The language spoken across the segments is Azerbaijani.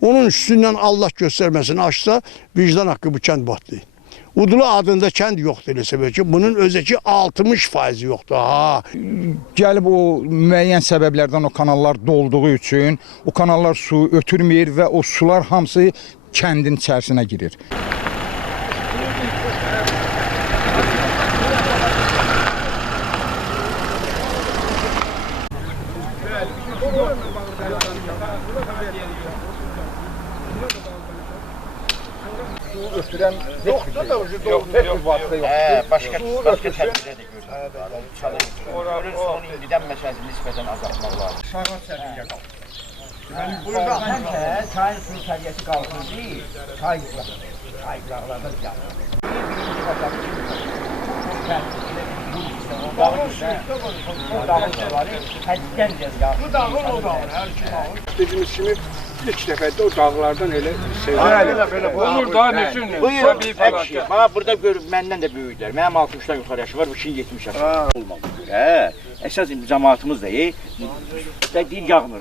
Onun üstündən Allah göstərməsini açsa, vicdan haqqı bu kənd batdı. Udulu adında kənd yoxdur elə səbəb ki, bunun özəki 60% yoxdur. Ha. Gəlib o müəyyən səbəblərdən o kanallar dolduğu üçün o kanallar su ötürmür və o sular hamısı kəndin içərisinə girir. Ötürən yoxdur da yox, başqa tədbirə də görürəm. Onun sonu indidən məsələn nisbətən azaltmaq lazım. Şahat səviyyə qalxır. Burada həmçə çayın su səviyyəsi qalxır deyil, çayqıraqlarda yanır. Birinci bakalım. Bu dağın suları həddən gəz yağır. Bu dağın o dağın, hər iki dağın. Dediyimiz kimi İlk dəfədə o dağlardan elə olur da neçün? Buyurun, əksik. Bana burada görüb, məndən də böyüklər. Mənim 60-dan yuxarı yaşı var, bu kişinin 70 yaşı olmalı. Əsas cəmaatımız da deyil, yağmır.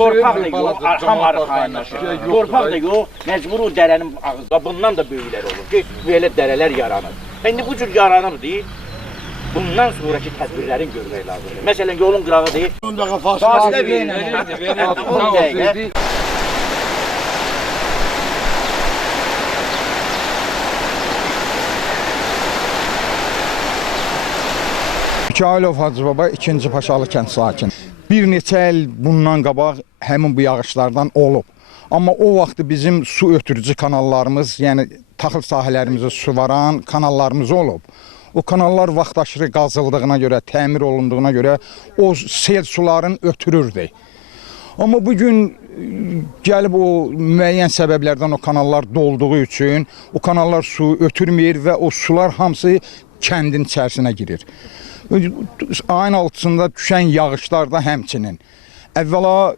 Torpaq da yox, arxam arxayınlaşır. Torpaq da yox, məcbur o dərənin ağzı. Bundan da böyüklər olur ki, belə dərələr yaranır. İndi bu cür yaranır deyil. Bundan sonraki tədbirlərin görmək lazımdır. Məsələn, yolun qırağı deyil. Fasilə verin. 10 dəqiqə. 2 Aylov Hacı Baba 2-ci Paşalı kənd sakini. Bir neçə il bundan qabaq həmin bu yağışlardan olub. Amma o vaxt bizim su ötürücü kanallarımız, yəni taxıl sahələrimizi suvaran kanallarımız olub. O kanallar vaxtaşırı qazıldığına görə, təmir olunduğuna görə o sel suların ötürürdü. Amma bugün gəlib o müəyyən səbəblərdən o kanallar dolduğu üçün o kanallar su ötürmür və o sular hamısı kəndin içərisinə girir. Ayın altında düşən yağışlar da həmçinin. Əvvəla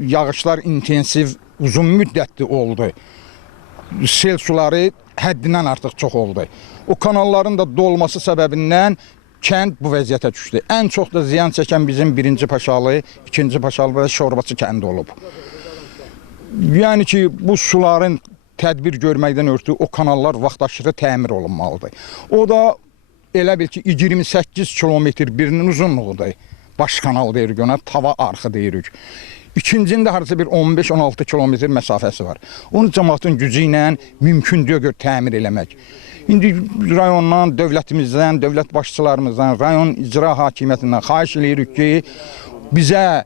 yağışlar intensiv, uzun müddətli oldu. Sel suları həddindən artıq çox oldu. O kanalların da dolması səbəbindən kənd bu vəziyyətə düşdü. Ən çox da ziyan çəkən bizim 1-ci Paşalı, 2-ci Paşalı və Şorbaçı kəndi olub. Yəni ki, bu suların tədbir görməkdən ötürü o kanallar vaxtaşırı təmir olunmalıdır. O da elə bil ki, 28 kilometr birinin uzunluğudur. Baş kanal deyirik ona, tava arxı deyirik. İkincində harca bir 15-16 kilometr məsafəsi var. Onu cəmaatın gücü ilə mümkün deyil təmir eləmək. İndi rayondan, dövlətimizdən, dövlət başçılarımızdan, rayon icra hakimiyyətindən xahiş edirik ki, bizə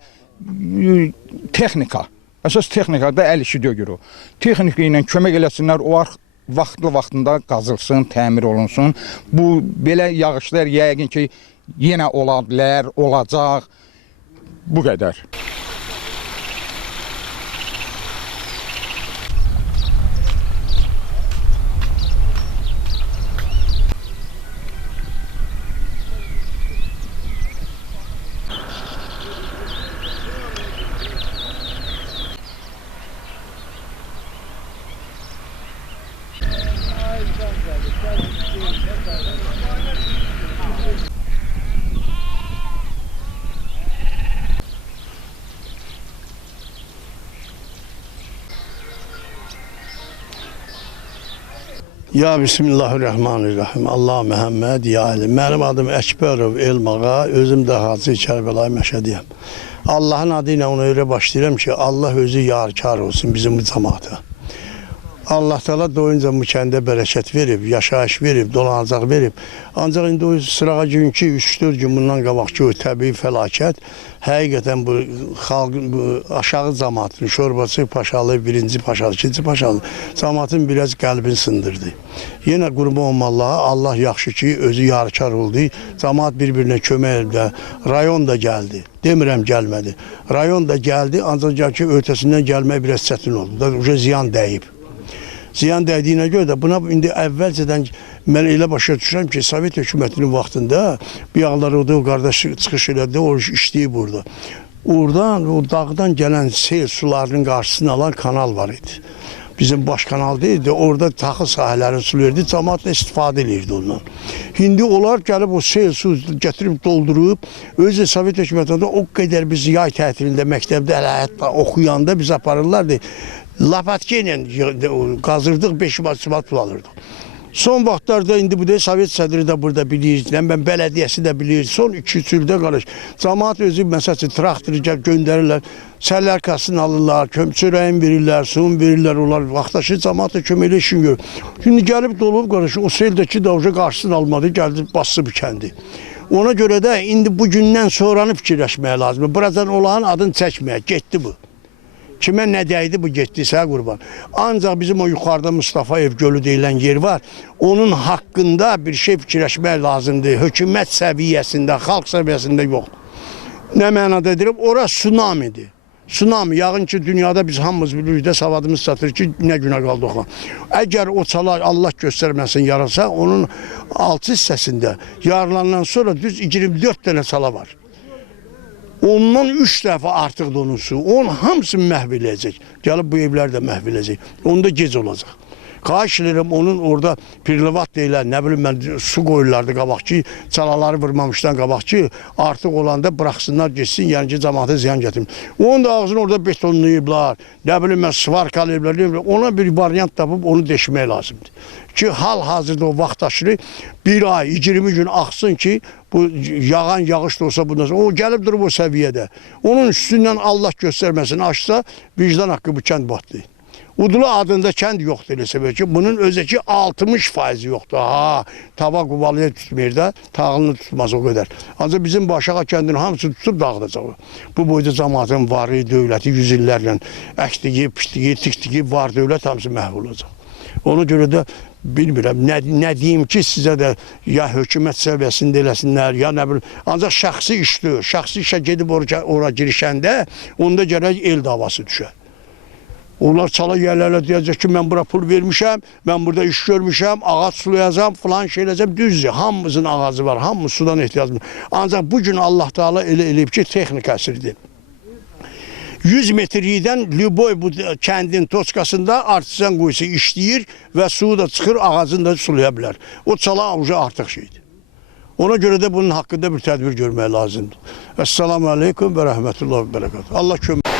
texnika, əsas texnika da əl işi deyil o. Texnika ilə kömək eləsinlər, o vaxtında qazılsın, təmir olunsun. Bu belə yağışlar yəqin ki, yenə ola bilər, olacaq. Bu qədər. Ya Bismillahirrahmanirrahim. Allah Məhəmməd, ya Ali. Mənim adım Əkbərov Elmağa, özüm də Hacı Kərbəlayı Məşədiyəm. Allahın adı ilə ona öyle başlayıram ki, Allah özü yarkar olsun bizim bu cəmaata. Allah Teala doyunca bu kəndə bərəkət verib, yaşayış verib, dolanacaq verib. Ancaq indi o sırağa günkü 3-4 gün bundan qabaqki o təbii fəlakət həqiqətən bu xalqın bu aşağı cəmaatın, Şorbaçı, Paşalı, 1-ci Paşalı, 2-ci Paşalı cəmaatın biraz qəlbini sındırdı. Yenə qurban olmalığa Allah yaxşı ki özü yarkar oldu. Cəmaat bir-birinə kömək edib, rayon da gəldi. Demirəm gəlmədi. Rayon da gəldi, ancaq ki ötəsindən gəlmək biraz çətin oldu. Da ziyan dəyib. Ziyan dəydiyinə görə də buna indi əvvəlcədən mən elə başa düşürəm ki, Sovet hökumətinin vaxtında bir ağlar o qardaş çıxış elədi, o işləyib burada. Oradan, o dağdan gələn sel sularının qarşısını alan kanal var idi. Bizim baş kanal deyildi, orada taxıl sahələrini sulayırdı, cəmaat da istifadə edirdi ondan. İndi onlar gəlib o sel su gətirib doldurub, özü Sovet hökumətində o qədər biz yay tətilində, məktəbdə hətta oxuyanda biz aparırlardı. Lapatka ilə qazırdıq, 5 manat pul alırdıq. Son vaxtlarda indi bu da Sovet sədri də burada bilir, mən bələdiyyəsi də bilir. Son 2-3 ildə qarış. Cəmaət özü məsəl üçün traktoru göndərirlər, sərlərkasını alırlar, çörəyin verirlər, suyun verirlər, onlar vaxtaşı cəmaət də köməklə işin görür. Şimdi gəlib dolub qarış, o seldəki davşa qarşısını almadı, gəldi bastı bu kəndi. Ona görə də indi bu gündən sonranı fikirləşməyə lazımdır. Birazdan olağan adını çəkməyə, getdi bu. Kimə nə dəydi bu getdisə qurban. Ancaq bizim o yuxarıda Mustafayev gölü deyilən yer var. Onun haqqında bir şey fikirləşmək lazımdır. Hökumət səviyyəsində, xalq səviyyəsində yox. Nə mənada deyirəm? Ora tsunamidir. Tsunami yağın ki dünyada biz hamımız bilirik də savadımız çatır ki nə günə qaldıq. Əgər o çala Allah göstərməsin yarasa onun alt hissəsində yarılandan sonra düz 24 dənə çala var. Ondan 3 dəfə artıq donusu, onun hamısını məhv eləyəcək. Gəlib bu evlər də məhv eləyəcək. Onda gec olacaq. Xahiş edirəm onun orada pirlivat deyilər, nə bilim mən su qoyurlardı qabaq ki, çalaları vurmamışdan qabaq ki, artıq olanda bıraxsınlar geçsin, yəni ki, cəmaata ziyan gətirmir. Onun da ağzını orada betonlayıblar, nə bilim mən svarkalayıblar, ona bir variant tapıb onu deşmək lazımdır. Ki hal-hazırda o vaxtaşırı bir ay, 20 gün axsın ki, bu yağan yağış da olsa bundan sonra, o gəlib durub o səviyyədə. Onun üstündən Allah göstərməsini açsa, vicdan haqqı bu kənd batdı. Udulu adında kənd yoxdur elə səbəb ki, bunun özəki 60% yoxdur. Ha, tava qubalıya tutmayır da, tağılını tutmaz o qədər. Ancaq bizim Başağa kəndinin hamısı tutub dağıdacaq. Bu boyda cəmaatın varı, dövləti 100 illərlə əkdiyi, pişdiyi, tikdiyi var dövlət hamısı məhv olacaq. Ona görə də bilmirəm, nə deyim ki, sizə də ya hökumət səviyyəsində eləsinlər, ya nə bilim. Ancaq şəxsi işdir, şəxsi işə gedib ora girişəndə, onda gərək el davası düşər. Onlar çala yerlərlə deyəcək ki, mən bura pul vermişəm, mən burada iş görmüşəm, ağac sulayacam, filan şey eləyəcəm. Düzdür, hamımızın ağacı var, hamımız sudan ehtiyacımız. Ancaq bugün Allah Teala elə eləyib ki, texnika əsridir. 100 metrlikdən Lüboy bu kəndin toçkasında artisan quyusu işləyir və suyu da çıxır, ağacını da sulaya bilər. O çala avucu artıq şeydir. Ona görə də bunun haqqında bir tədbir görmək lazımdır. Esselamu aleyküm və rəhmətullah və bərəkatuhu. Allah kömək.